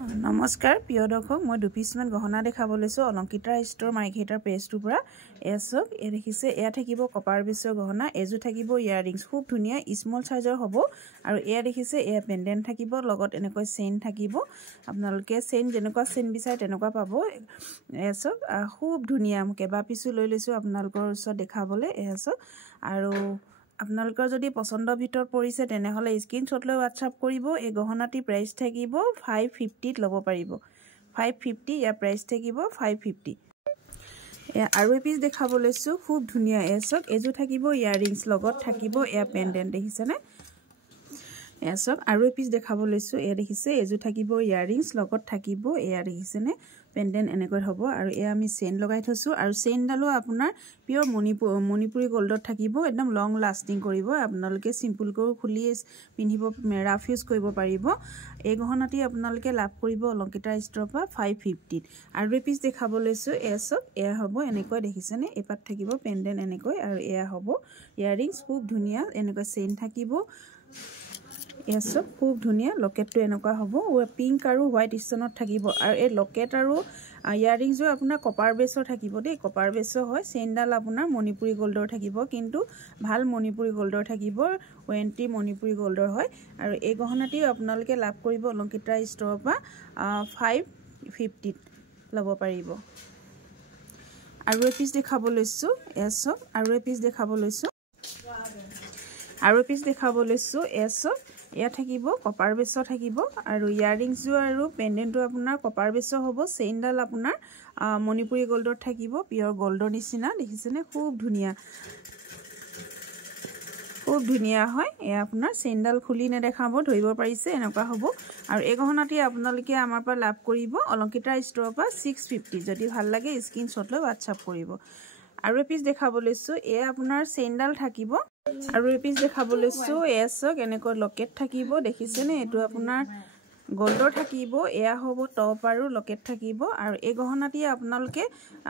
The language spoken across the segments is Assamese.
नमस्कार प्रिय दर्शक मैं दुपिसमान गहना देखा লৈছো अलंकिता स्टोर मार्केटर पेजटुर পৰা এসক এ দেখিছে এয়া থাকিব কপাৰ বিশ্বৰ গহনা এজু থাকিব ইয়াৰিংস খুব ধুনিয়া স্মল সাইজৰ হ'ব আৰু এয়া দেখিছে এয়া পেন্ডেন্ট থাকিব লগত এনেকৈ চেইন থাকিব আপোনালোকে চেইন যেনেকুৱা চেইন বিচাৰে তেনেকুৱা পাব এসক খুব ধুনিয়া কেবা পিছু লৈ লৈছো আপোনালোকৰ ওচৰত দেখাবলে এসক আৰু আপোনালোকৰ যদি পছন্দ ভিতৰ পৰিছে তেনেহলে স্ক্ৰিনশ্বট লৈ WhatsApp কৰিব এই গহনাটি প্ৰাইস থাকিব 550 ত ল'ব পাৰিব 550 या প্ৰাইস থাকিব 550 আৰু এই পিস দেখাব লৈছো খুব ধুনিয়া এসক এজু থাকিব ইয়াৰিংস লগত থাকিব এয়া পেন্ডেন্ট দেখিছেনে এসক আৰু এই পিস দেখাব লৈছো এ দেখিছে এজু থাকিব ইয়াৰিংস লগত থাকিব এয়া দেখিছেনে পেন্ডেন্ট এনেকৈ হ'ব আৰু এ আমি চেইন লগাই থৈছো আৰু চেইন ডালো আপোনাৰ পিওৰ মণিপুৰী গোল্ডত থাকিব একদম লং লাস্টিং কৰিব আপোনালোকে সিম্পল কৰি খুলি পিন্ধিব ৰাফ ইউজ কৰিব পাৰিব এই গহনাটি আপোনালোকে লাভ কৰিব অলংকিতা ষ্টৰৰ পৰা 550 আৰু এই পিস দেখাব লৈছো এসক এয়া হ'ব এনেকৈ দেখিছেনে এপাত থাকিব পেন্ডেন্ট এনেকৈ আৰু এয়া হ'ব ইয়াৰিংস খুব ধুনিয়া এনেকৈ চেইন থাকিব এসক খুব ধুনিয়া লকেটটো এনেকুৱা হ'ব পিংক আৰু হোৱাইট ষ্টনত থাকিব আৰু এই লকেট আৰু ইয়াৰিংসও আপোনাৰ কপাৰ বেছৰ থাকিব দেই কপাৰ বেছৰ হয় চেইনডাল আপোনাৰ মণিপুৰী গোল্ডৰ থাকিব কিন্তু ভাল মণিপুৰী গোল্ডৰ থাকিব ওয়াৰেন্টি মণিপুৰী গোল্ডৰ হয় আৰু এই গহনাটি আপোনালোকে লাভ কৰিব অলংকিতা ষ্টৰৰ পৰা 550 ল'ব পাৰিব আৰু এই পিস দেখাব লৈছো এসক আৰু এই পিস দেখাব লৈছো এসক ইয়া থাকিব কপাৰ বেছৰ থাকিব আৰু ইয়াৰিংসও আৰু পেন্ডেন্টটো আপোনাৰ কপাৰ বেছৰ হ'ব চেইনডাল আপোনাৰ মণিপুৰী গোল্ডৰ থাকিব পিওৰ গোল্ডৰ নিচিনা দেখিছেনে খুব ধুনিয়া হয় এ আপোনাৰ চেইনডাল খুলি নেদেখাব ধৰিব পাৰিছে এনেকুৱা হ'ব আৰু এই গহনাটি আপোনালোকে আমাৰ পৰা লাভ কৰিব অলংকিতা ষ্টৰৰ পৰা 650 যদি ভাল লাগে স্ক্ৰিনশ্বট লৈ WhatsApp কৰিব আৰু এই পিস দেখাব লৈছো এ আপোনাৰ চেইনডাল থাকিব আৰু এই পিস দেখাব লৈছো এসক এনেকৈ লকেট থাকিব দেখিছেনে এটো আপোনাৰ গোল্ডৰ থাকিব এয়া হ'ব টপ আৰু লকেট থাকিব আৰু এই গহনাটি আপোনালোকে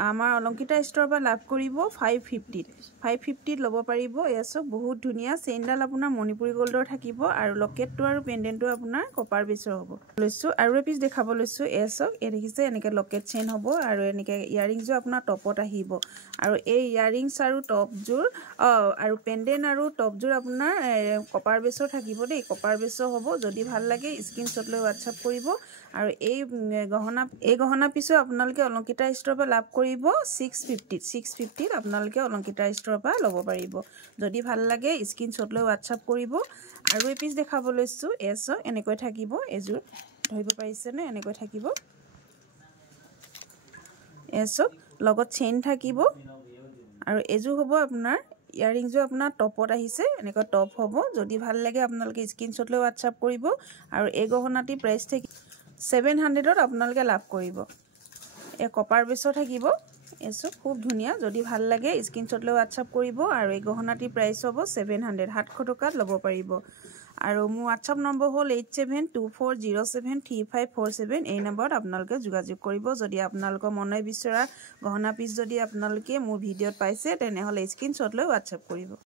আমাৰ অলংকিতা ষ্টৰৰ পৰা লাভ কৰিব 550 ল'ব পাৰিব এসক বহুত ধুনিয়া চেইনডাল আপোনাৰ মণিপুৰী গোল্ডৰ থাকিব আৰু লকেটটো আৰু পেন্ডেন্টটো আপোনাৰ কপাৰ বেছৰ হ'ব লৈছো আৰু এই পিস দেখাব লৈছো এসক এ দেখিছে এনেকৈ লকেট চেইন হ'ব আৰু এনেকৈ ইয়াৰিংসও আপোনাৰ টপত আহিব আৰু এই ইয়াৰিংস আৰু টপজোৰ আৰু পেন্ডেন্ট আৰু টপজোৰ আপোনাৰ কপাৰ বেছৰ থাকিব দেই কপাৰ বেছৰ হ'ব যদি ভাল লাগে স্ক্ৰিনশ্বট লৈ WhatsApp কৰিব আৰু এই গহনা পিছো আপোনালোকে অলংকিতা ষ্টৰৰ পৰা লাভ কৰিব 650 আপোনালোকে অলংকিতা ষ্টৰৰ পৰা ল'ব পাৰিব যদি ভাল লাগে স্ক্ৰিনশ্বট লৈ WhatsApp কৰিব আৰু এই পিস দেখাব লৈছো এসক এনেকৈ থাকিব এজুৰ ধৰিব পাৰিছে নে এনেকৈ থাকিব এসক লগত চেইন থাকিব আৰু এজু হ'ব আপোনাৰ ইয়াৰিংসও আপোনাৰ টপত আহিছে এনেকৈ টপ হ'ব যদি ভাল লাগে আপোনালোকে স্ক্ৰিনশ্বট লৈ WhatsApp কৰিব আৰু এই গহনাটি প্ৰাইস থাকি 700 ত আপোনালোকে লাভ কৰিব এই কপাৰ বেছৰ থাকিব এসক খুব ধুনিয়া যদি ভাল লাগে স্ক্ৰিনশ্বট লৈ WhatsApp কৰিব আৰু এই গহনাটি প্ৰাইস হ'ব 700 টকাত ল'ব পাৰিব আৰু মোৰ WhatsApp নম্বৰ হ'ল 8724073547 এই নম্বৰত আপোনালোকে যোগাযোগ কৰিব যদি আপোনালোকৰ মনে বিচৰা গহনা পিস যদি আপোনালোকে মোৰ ভিডিঅত পাইছে তেনেহলে স্ক্ৰিনশ্বট লৈ WhatsApp কৰিব